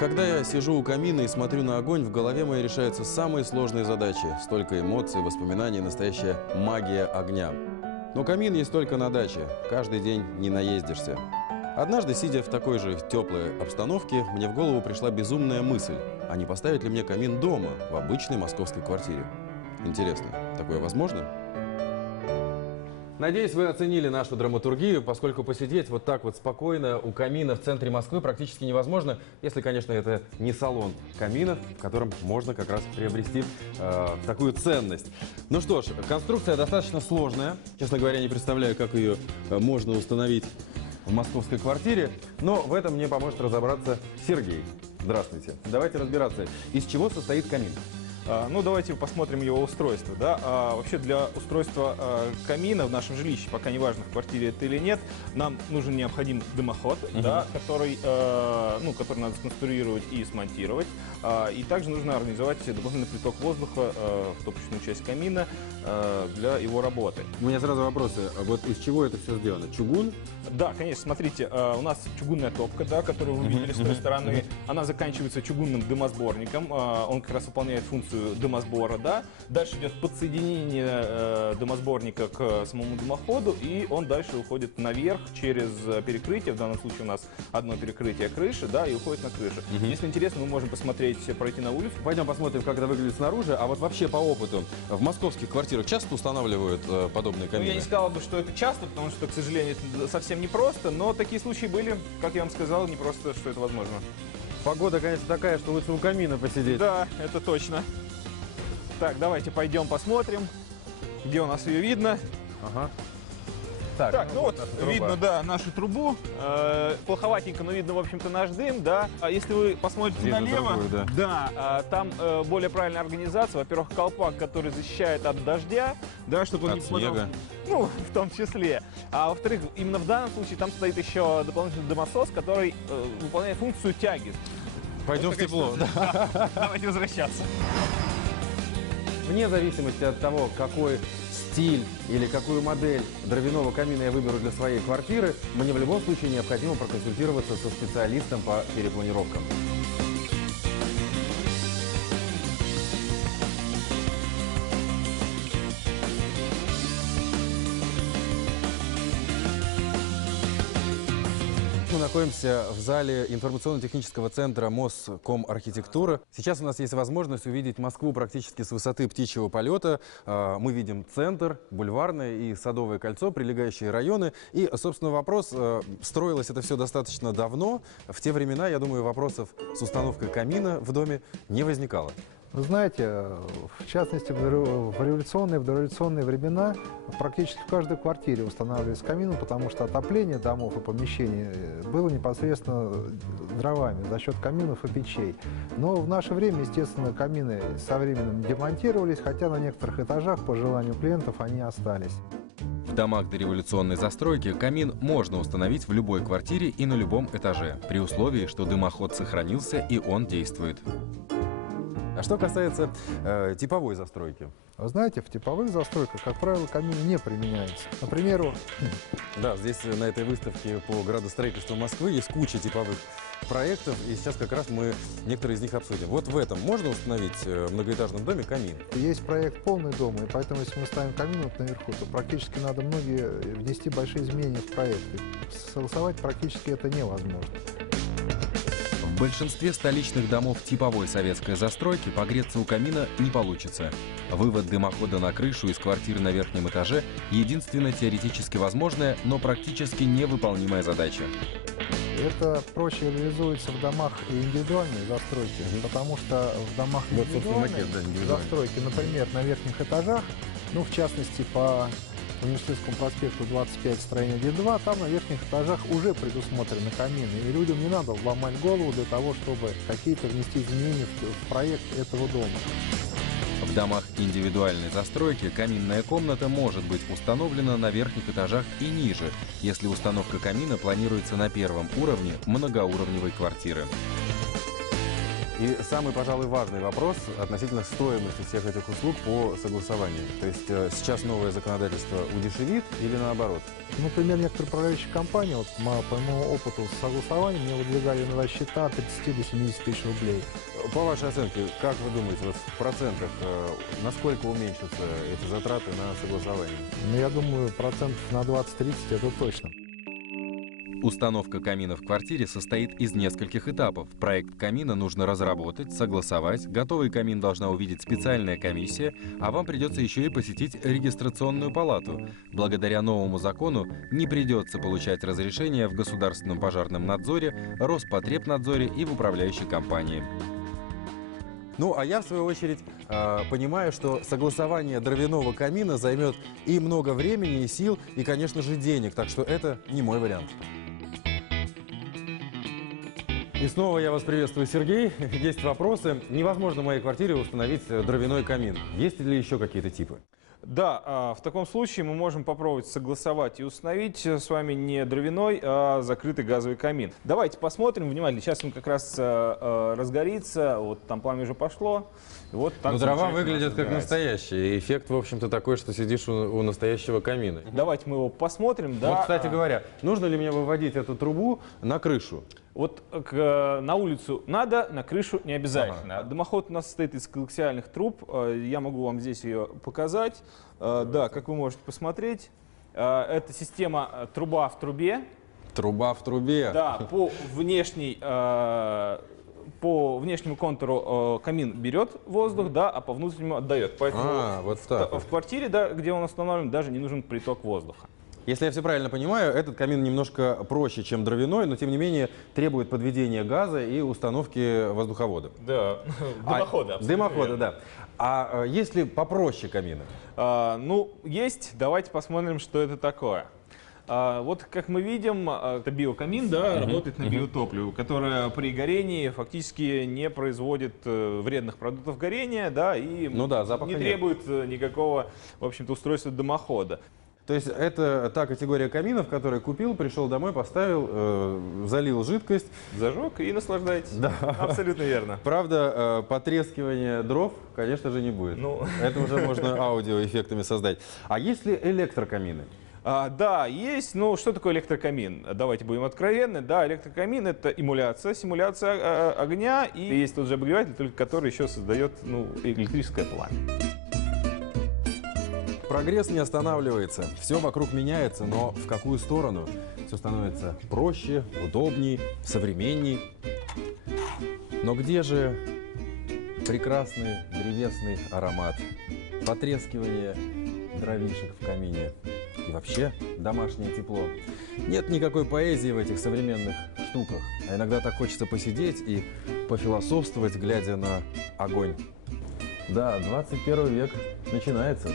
Когда я сижу у камина и смотрю на огонь, в голове моей решаются самые сложные задачи. Столько эмоций, воспоминаний, настоящая магия огня. Но камин есть только на даче. Каждый день не наездишься. Однажды, сидя в такой же теплой обстановке, мне в голову пришла безумная мысль. А не поставить ли мне камин дома, в обычной московской квартире? Интересно, такое возможно? Надеюсь, вы оценили нашу драматургию, поскольку посидеть вот так вот спокойно у камина в центре Москвы практически невозможно, если, конечно, это не салон каминов, в котором можно как раз приобрести такую ценность. Ну что ж, конструкция достаточно сложная. Честно говоря, не представляю, как ее можно установить в московской квартире, но в этом мне поможет разобраться Сергей. Здравствуйте. Давайте разбираться, из чего состоит камин. Ну, давайте посмотрим его устройство. Да? Вообще для устройства камина в нашем жилище, пока не важно, в квартире это или нет, нам нужен необходим дымоход, да, который надо сконструировать и смонтировать. И также нужно организовать дополнительный приток воздуха в топочную часть камина для его работы. У меня сразу вопросы. Вот из чего это все сделано? Чугун? Да, конечно. Смотрите, у нас чугунная топка, да, которую вы видели с той стороны, она заканчивается чугунным дымосборником. Он как раз выполняет функцию дымосбора, да. Дальше идет подсоединение дымосборника к самому дымоходу, и он дальше уходит наверх через перекрытие. В данном случае у нас одно перекрытие крыши, да, и уходит на крышу. Если интересно, мы можем посмотреть, пройти на улицу. Пойдем посмотрим, как это выглядит снаружи. А вот вообще по опыту, в московских квартирах часто устанавливают подобные камины? Ну, я не сказал бы, что это часто, потому что, к сожалению, это совсем непросто, но такие случаи были, как я вам сказал, не просто, что это возможно. Погода, конечно, такая, что лучше у камина посидеть. Да, это точно. Так, давайте пойдем посмотрим, где у нас ее видно. Ага. Так, ну вот видно, да, нашу трубу. Плоховатенько, но видно, в общем-то, наш дым, да. А если вы посмотрите видно налево, другую, там более правильная организация. Во-первых, колпак, который защищает от дождя, да, чтобы он от не попадал. снега. Ну, в том числе. А во-вторых, именно в данном случае там стоит еще дополнительный дымосос, который выполняет функцию тяги. Пойдем в тепло. Давайте возвращаться. Вне зависимости от того, какой стиль или какую модель дровяного камина я выберу для своей квартиры, мне в любом случае необходимо проконсультироваться со специалистом по перепланировкам. Мы находимся в зале информационно-технического центра Москомархитектура. Сейчас у нас есть возможность увидеть Москву практически с высоты птичьего полета. Мы видим центр, бульварное и Садовое кольцо, прилегающие районы. И, собственно, вопрос, строилось это все достаточно давно. В те времена, я думаю, вопросов с установкой камина в доме не возникало. Вы знаете, в частности, в дореволюционные времена практически в каждой квартире устанавливались камины, потому что отопление домов и помещений было непосредственно дровами за счет каминов и печей. Но в наше время, естественно, камины со временем демонтировались, хотя на некоторых этажах, по желанию клиентов, они остались. В домах дореволюционной застройки камин можно установить в любой квартире и на любом этаже, при условии, что дымоход сохранился и он действует. А что касается типовой застройки? Вы знаете, в типовых застройках, как правило, камины не применяются. Например, Да, здесь на этой выставке по градостроительству Москвы есть куча типовых проектов, и сейчас как раз мы некоторые из них обсудим. Вот в этом можно установить в многоэтажном доме камин? есть проект «Полный дом», и поэтому, если мы ставим камин вот наверху, то практически надо внести большие изменения в проект. И согласовать практически это невозможно. В большинстве столичных домов типовой советской застройки погреться у камина не получится. Вывод дымохода на крышу из квартиры на верхнем этаже – единственно теоретически возможная, но практически невыполнимая задача. Это проще реализуется в домах индивидуальной застройки, потому что в домах индивидуальной застройки, например, на верхних этажах, ну, в частности, по Университетскому проспекту 25, строение 1-2, там на верхних этажах уже предусмотрены камины, и людям не надо ломать голову для того, чтобы какие-то внести изменения в проект этого дома. В домах индивидуальной застройки каминная комната может быть установлена на верхних этажах и ниже, если установка камина планируется на первом уровне многоуровневой квартиры. И самый, пожалуй, важный вопрос относительно стоимости всех этих услуг по согласованию. То есть сейчас новое законодательство удешевит или наоборот? Ну, например, некоторые управляющие компании, вот по моему опыту с согласованием, мне выдвигали на счета от 30 до 70 тысяч рублей. По вашей оценке, как вы думаете, вот в процентах, насколько уменьшатся эти затраты на согласование? Ну, я думаю, процентов на 20-30 это точно. Установка камина в квартире состоит из нескольких этапов. Проект камина нужно разработать, согласовать, готовый камин должна увидеть специальная комиссия, а вам придется еще и посетить регистрационную палату. Благодаря новому закону не придется получать разрешения в Государственном пожарном надзоре, Роспотребнадзоре и в управляющей компании. Ну, а я, в свою очередь, понимаю, что согласование дровяного камина займет и много времени, и сил, и, конечно же, денег, так что это не мой вариант. И снова я вас приветствую, Сергей. Есть вопросы. Невозможно в моей квартире установить дровяной камин. Есть ли еще какие-то типы? Да, в таком случае мы можем попробовать согласовать и установить с вами не дровяной, а закрытый газовый камин. Давайте посмотрим внимательно. Сейчас он как раз разгорится, вот там пламя уже пошло. Вот так. Но дрова выглядят как настоящие. И эффект, в общем-то, такой, что сидишь у настоящего камина. Давайте мы его посмотрим. Да. Вот, кстати говоря, нужно ли мне выводить эту трубу на крышу? Вот на улицу надо, на крышу не обязательно. Ага. Дымоход у нас состоит из коаксиальных труб. Я могу вам здесь ее показать. Да, как вы можете посмотреть, это система труба в трубе. Труба в трубе. Да, по внешнему контуру камин берет воздух, да, а по внутреннему отдает. Поэтому вот так. в квартире, да, где он установлен, даже не нужен приток воздуха. Если я все правильно понимаю, этот камин немножко проще, чем дровяной, но тем не менее требует подведения газа и установки воздуховода. Да, дымохода. Дымохода, да. А есть ли попроще камины? Ну, есть. Давайте посмотрим, что это такое. Вот, как мы видим, это биокамин, да, работает на биотопливе, которое при горении фактически не производит вредных продуктов горения, да, и не требует никакого, в общем-то, устройства дымохода. То есть это та категория каминов, которые купил, пришел домой, поставил, залил жидкость. Зажег и наслаждайтесь. Да. Абсолютно верно. Правда, потрескивания дров, конечно же, не будет. Ну. Это уже можно аудиоэффектами создать. А есть ли электрокамины? Да, есть. Ну, что такое электрокамин? Давайте будем откровенны. Да, электрокамин — это эмуляция, симуляция огня. И есть тот же обогреватель, только который еще создает электрическое пламя. Прогресс не останавливается, все вокруг меняется, но в какую сторону? Все становится проще, удобней, современней. Но где же прекрасный древесный аромат, потрескивание дровишек в камине и вообще домашнее тепло? Нет никакой поэзии в этих современных штуках, а иногда так хочется посидеть и пофилософствовать, глядя на огонь. Да, 21 век начинается.